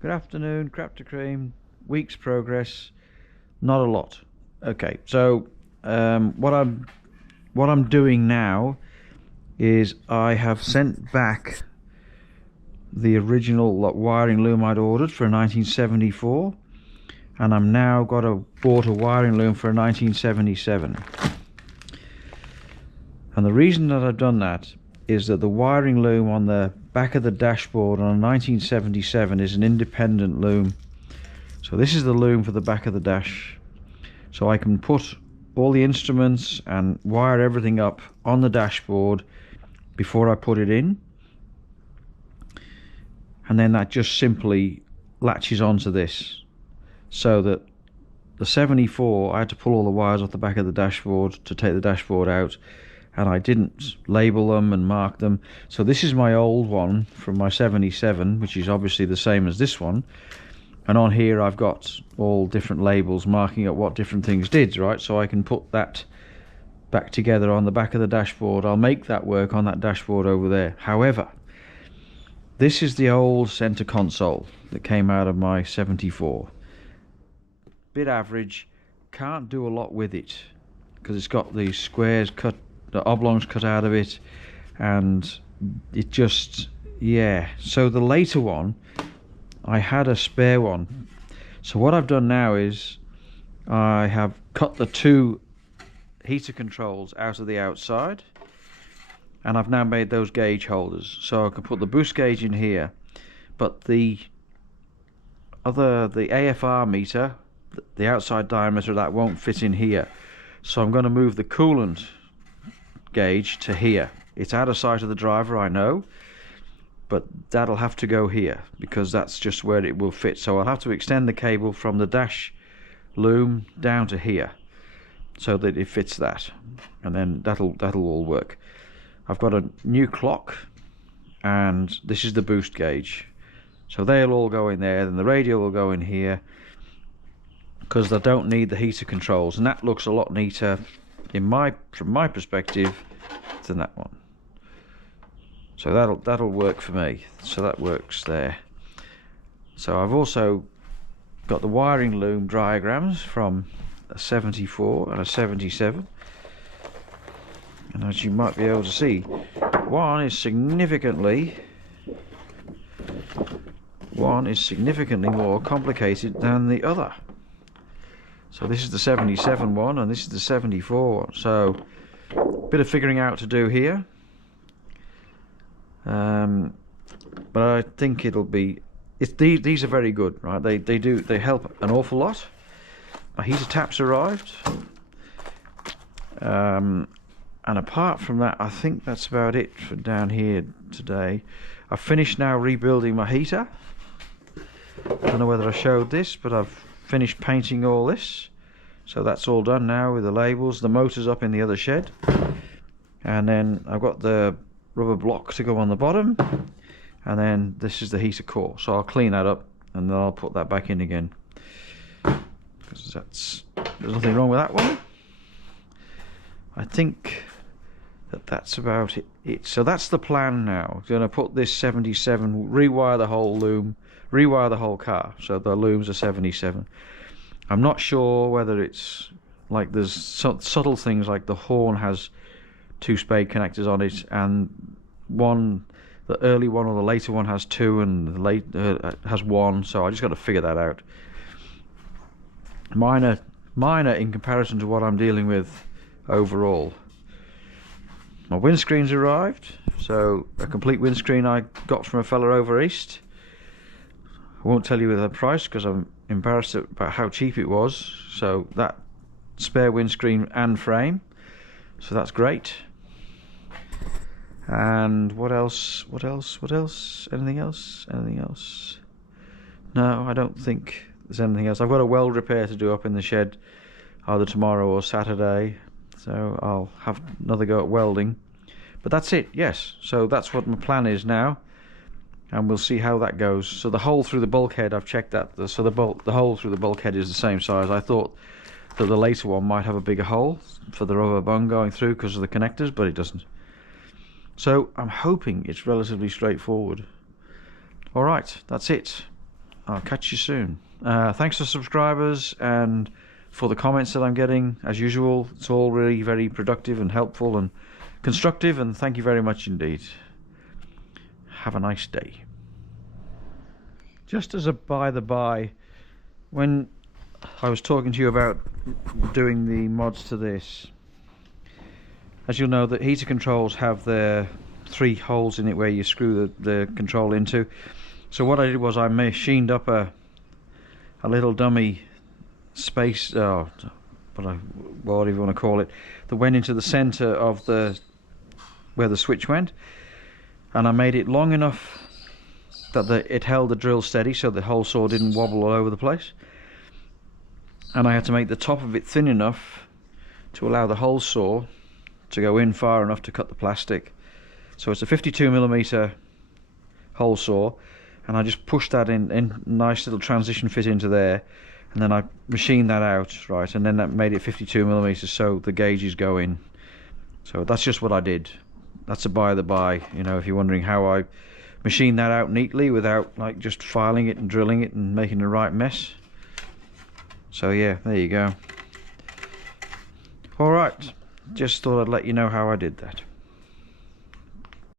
Good afternoon, crap to cream, week's progress, not a lot. Okay, so what I'm doing now is I have sent back the original wiring loom I'd ordered for a 1974, and I'm now bought a wiring loom for a 1977. And the reason that I've done that is that the wiring loom on the back of the dashboard on a 1977 is an independent loom. So this is the loom for the back of the dash. So I can put all the instruments and wire everything up on the dashboard before I put it in. And then that just simply latches onto this. So that the 74, I had to pull all the wires off the back of the dashboard to take the dashboard out, and I didn't label them and mark them. So this is my old one from my 77, which is obviously the same as this one, and on here I've got all different labels marking up what different things did, right? So I can put that back together on the back of the dashboard. I'll make that work on that dashboard over there. However, this is the old center console that came out of my 74. Bit average, can't do a lot with it because it's got these squares cut, the oblongs cut out of it, and it just, yeah. So the later one, I had a spare one. So what I've done now is I have cut the two heater controls out of the outside, and I've now made those gauge holders. So I can put the boost gauge in here, but the AFR meter, the outside diameter of that won't fit in here. So I'm going to move the coolant gauge to here. It's out of sight of the driver, I know, but that'll have to go here because that's just where it will fit. So I'll have to extend the cable from the dash loom down to here so that it fits that, and then that'll all work. I've got a new clock, and this is the boost gauge, so they'll all go in there. Then the radio will go in here because they don't need the heater controls, and that looks a lot neater from my perspective than that one. So that'll work for me. So that works there. So I've also got the wiring loom diagrams from a 74 and a 77, and as you might be able to see, one is significantly more complicated than the other. So this is the 77 one, and this is the 74 one. So a bit of figuring out to do here, but I think it'll be. These are very good, right? They help an awful lot. My heater taps arrived, and apart from that, I think that's about it for down here today. I've finished now rebuilding my heater. I don't know whether I showed this, but I've finished painting all this, so that's all done now with the labels. The motor's up in the other shed, and then I've got the rubber block to go on the bottom, and then this is the heater core. So I'll clean that up and then I'll put that back in again, because there's nothing wrong with that one. I think that's about it. So that's the plan now. I'm going to put this 77, rewire the whole loom, rewire the whole car, so the looms are 77. I'm not sure whether it's like there's subtle things like the horn has two spade connectors on it, and the early one or the later one has two, and the late has one. So I just got to figure that out. Minor in comparison to what I'm dealing with overall. My windscreen's arrived, so a complete windscreen I got from a fella over east. I won't tell you the price because I'm embarrassed about how cheap it was. So that spare windscreen and frame, so that's great. And what else? Anything else? No, I don't think there's anything else. I've got a weld repair to do up in the shed either tomorrow or Saturday, so I'll have another go at welding. But that's it, yes. So that's what my plan is now, and we'll see how that goes. So the hole through the bulkhead, I've checked that. So the hole through the bulkhead is the same size. I thought that the later one might have a bigger hole for the rubber bung going through because of the connectors, but it doesn't. So I'm hoping it's relatively straightforward. Alright, that's it. I'll catch you soon. Thanks for subscribers and for the comments that I'm getting. As usual, it's all really very productive and helpful and constructive, and thank you very much indeed. Have a nice day. Just as a by the by, when I was talking to you about doing the mods to this, as you'll know, the heater controls have their 3 holes in it where you screw the control into. So what I did was I machined up a little dummy space, whatever you want to call it, that went into the center of where the switch went, and I made it long enough that it held the drill steady so the hole saw didn't wobble all over the place, and I had to make the top of it thin enough to allow the hole saw to go in far enough to cut the plastic. So it's a 52mm hole saw, and I just pushed that in nice little transition fit into there, and then I machined that out, right, and then that made it 52mm so the gauges go in. So that's just what I did. That's a by the by, you know, if you're wondering how I machined that out neatly without like just filing it and drilling it and making the right mess. So yeah, there you go. Alright, just thought I'd let you know how I did that.